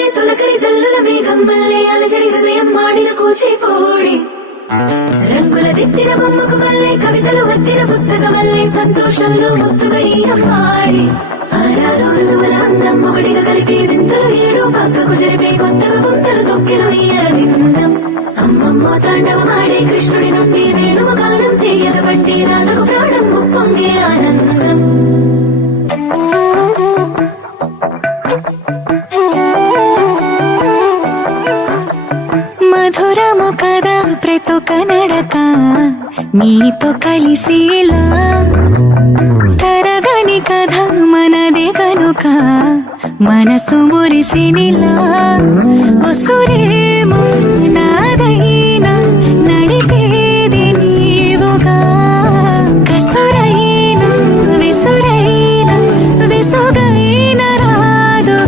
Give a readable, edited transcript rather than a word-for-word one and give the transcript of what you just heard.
మల్లె తొలకరి జల్లుల మేఘం మల్లె అలజడి హృదయం మాడిన కూచిపోడి రంగుల దిద్దిన బొమ్మకు మల్లె కవితలు వద్దిన పుస్తకమల్లె సంతోషంలో ముద్దుగా ఈ అమ్మాడి ఆరారు ఋతువుల అందం ఒకటిగా కలిపి వింతలు ఏడు పక్కకు జరిపే కొత్తగా పుంతలు తొక్కెను ఈ అరవిందం అమ్మమ్మో తాండవమాడే కృష్ణుడి నుండి వేణువ గానం తీయగ పండి రాధకు ప్రాణం పొంగే ఆనందం మధురము కదా ప్రతి ఒక్క నడక నీతో కలిసేలా తరగని కథ మనదే కనుక మనసు మురిసినిలా ఉసురేమో నా